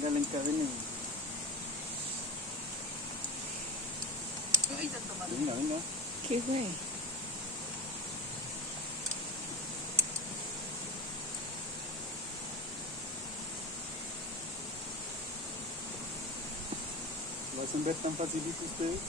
Venga, la encadene. Venga, venga. ¿Qué fue? ¿Lo hacen ver tan facilito ustedes?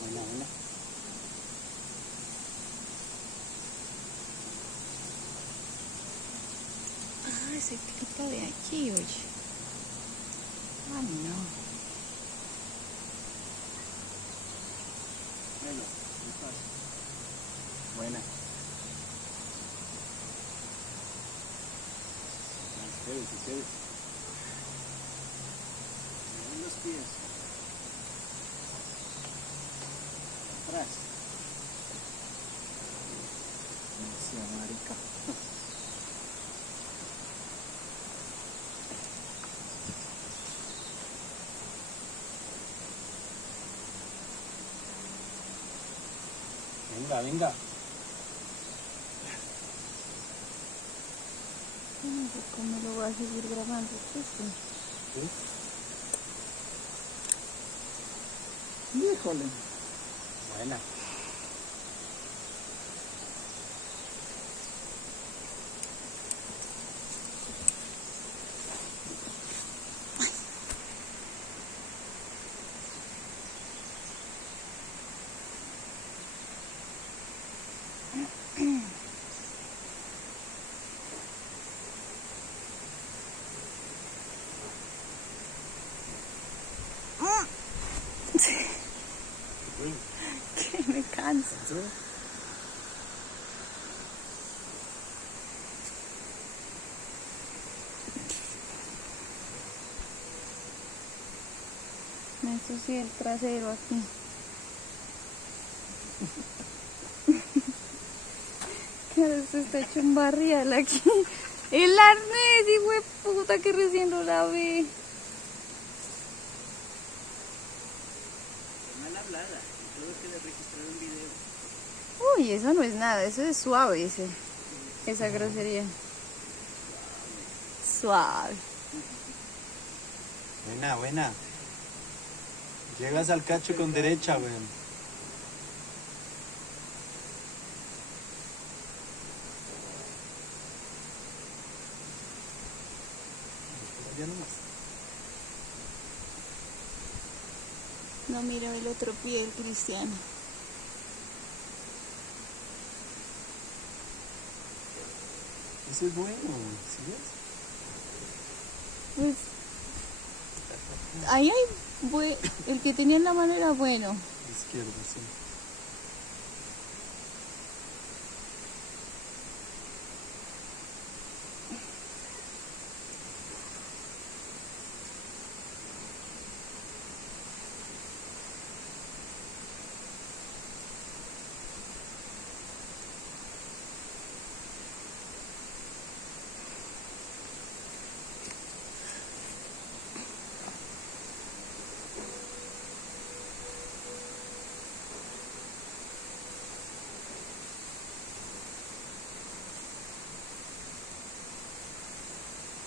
Buena, buena. Ah, se clipa de aquí, oye. Ay, no. Venga, muy fácil. Buena. Quédese, quédese. Miren los pies. Atrás. Demasiado marica. Venga, venga. ¿Cómo lo voy a seguir grabando? ¿Sí? Híjole. Buena. Que me canso. Me ensucié el trasero aquí. Que esto está hecho un barrial aquí. El arnés, hijo de puta, que recién lo lavé. Mal hablada. Y todo que le registraron video. Uy, eso no es nada, eso es suave esa grosería. Suave. Buena, buena. Llegas al cacho con derecha, weón. Ya nomás. No, mira el otro pie del Cristiano. Eso es bueno, ¿sí ves? Pues ahí hay el que tenía en la mano era bueno. Izquierdo, sí.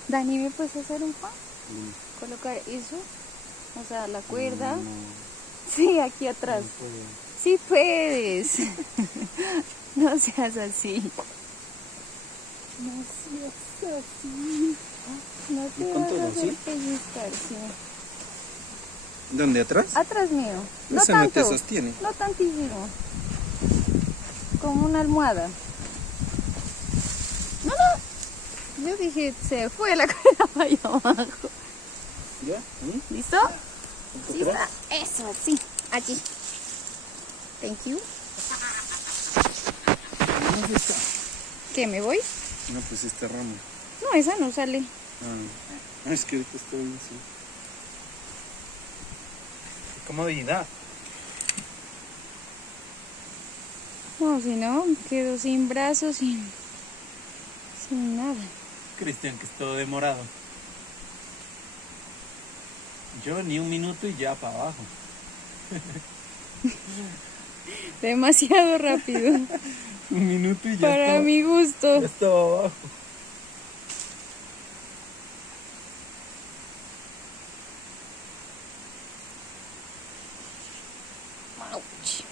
Dani, ¿me puedes hacer un pan? Colocar eso, o sea, la cuerda. No, Sí, aquí atrás. no puedo. Sí puedes. No seas así. No seas así. No te ¿Con vas todo, a hacer sí? pellizcar, sí. ¿Dónde atrás? Atrás mío. No Ese no tanto. te sostiene. No tantísimo. Como una almohada. No, no. Yo dije, se fue la cuerda para allá abajo. ¿Ya? ¿Ahí? ¿Listo? Sí está. Eso, sí. Allí. Thank you. ¿Dónde está? ¿Qué, me voy? No, pues esta rama. No, esa no sale. Es que ahorita estoy así. Qué comodidad. No, si no, quedo sin brazos, sin nada. Cristian, que es todo demorado. Yo ni un minuto y ya para abajo. Demasiado rápido. Un minuto y ya Para estaba, mi gusto. ya estaba abajo. Ouch.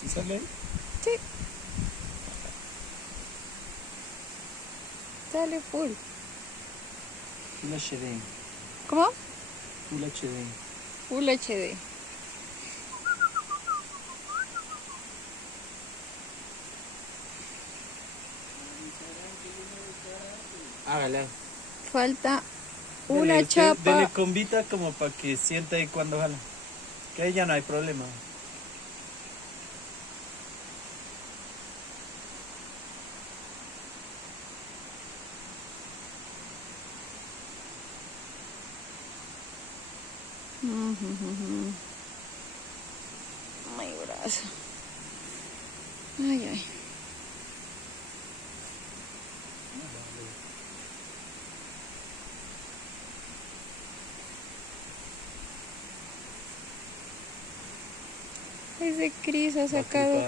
¿Sí sale ahí? Sí. Sale full. Full HD. ¿Cómo? Full HD. Full HD. Hágale. Falta Dele, una usted chapa. Dele convita como para que sienta ahí cuando jala. Que ahí ya no hay problema. Ay, brazo. Ay, ay. Ese Cris ha sacado.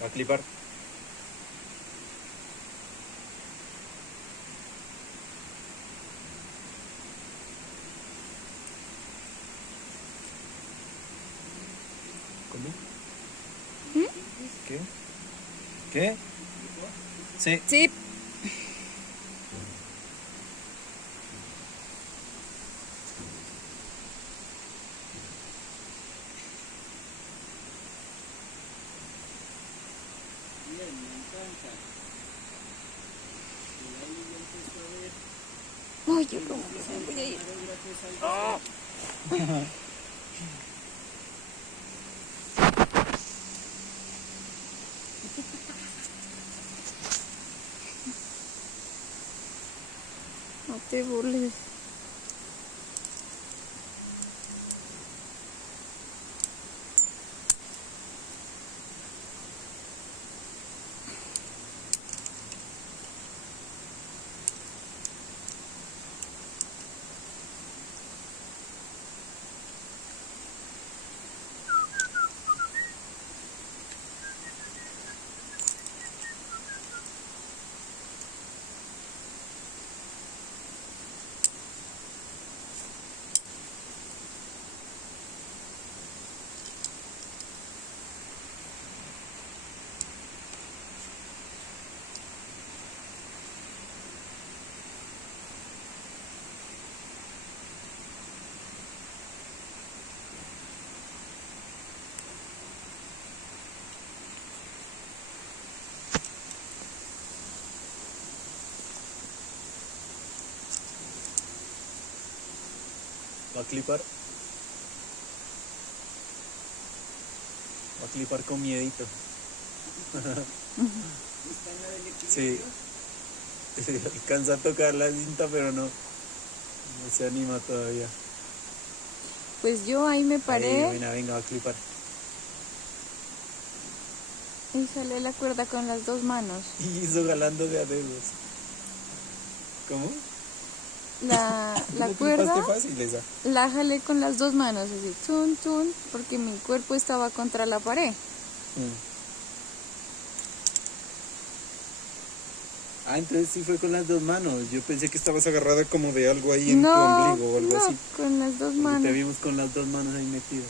Va a clipar. ¿Cómo? ¿Qué? ¿Qué? Sí. Sí. Ay, yo como que me voy a ir. ¡Ah! No te burles. Va a clipar. Va a clipar con miedito. Sí. Alcanza a tocar la cinta, pero no se anima todavía. Pues yo ahí me paré. Ahí, venga, va a clipar. Y sale la cuerda con las dos manos. Y hizo galando de a dedos. ¿Cómo? La ¿No cuerda clipaste fácil esa? la jalé con las dos manos, así, tun, tun, porque mi cuerpo estaba contra la pared. Ah, entonces sí fue con las dos manos. Yo pensé que estabas agarrada como de algo ahí en tu No, ombligo o algo no, así. con las dos Porque manos. te vimos con las dos manos ahí metidas.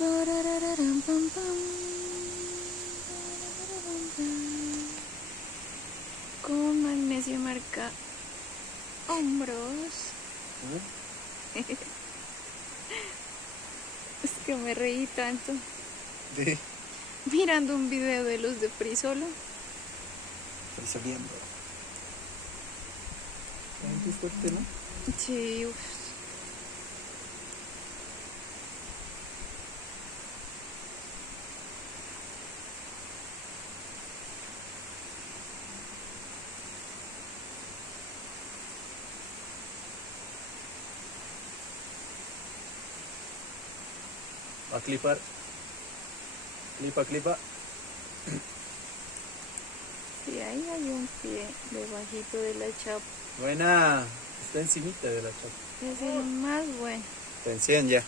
Pararararam, pam, pam. Con magnesio marca hombros. Es que me reí tanto De mirando un video de los de Frisolo. frisoleando. Qué fuerte, ¿no? Sí, uf. Va a clipar. Clipa. Sí, ahí hay un pie debajito de la chapa. Buena. Está encimita de la chapa. Es el más bueno. Atención ya.